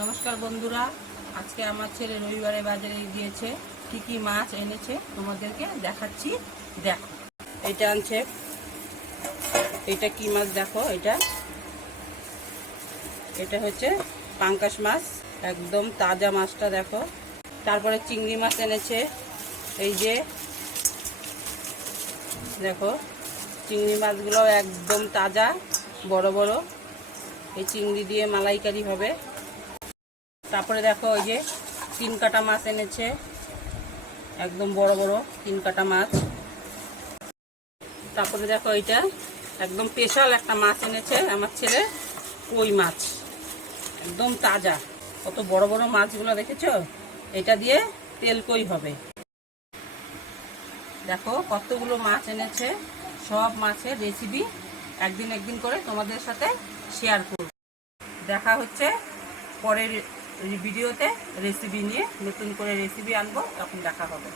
নমস্কার বন্ধুরা, আজকে আমার ছেলে রবিবারে বাজারে গিয়েছে, কি কি মাছ এনেছে তোমাদেরকে দেখাচ্ছি। দেখো, এটা আনছে, এটা কি মাছ দেখো, এটা হচ্ছে পাঙ্কাশ মাছ, একদম তাজা মাছটা দেখো। তারপরে চিংড়ি মাছ এনেছে, এই যে দেখো, চিংড়ি মাছগুলো একদম তাজা, বড় বড়। এই চিংড়ি দিয়ে মালাইকারি হবে। তারপরে দেখো, ওই যে 3 কাটা মাছ এনেছে, একদম বড় বড় 3 কাটা মাছ। তারপরে দেখো, এটা একদম স্পেশাল একটা মাছ এনেছে আমার ছেলে, কই মাছ, একদম তাজা। কত বড় বড় মাছগুলো দেখেছো? এটা দিয়ে তেল কই হবে। দেখো কতগুলো মাছ এনেছে, সব মাছের রেসিপি একদিন একদিন করে তোমাদের সাথে শেয়ার করব। দেখা হচ্ছে পরের ভিডিওতে রেসিপি নিয়ে, নতুন করে রেসিপি আনবো, তখন দেখা হবে।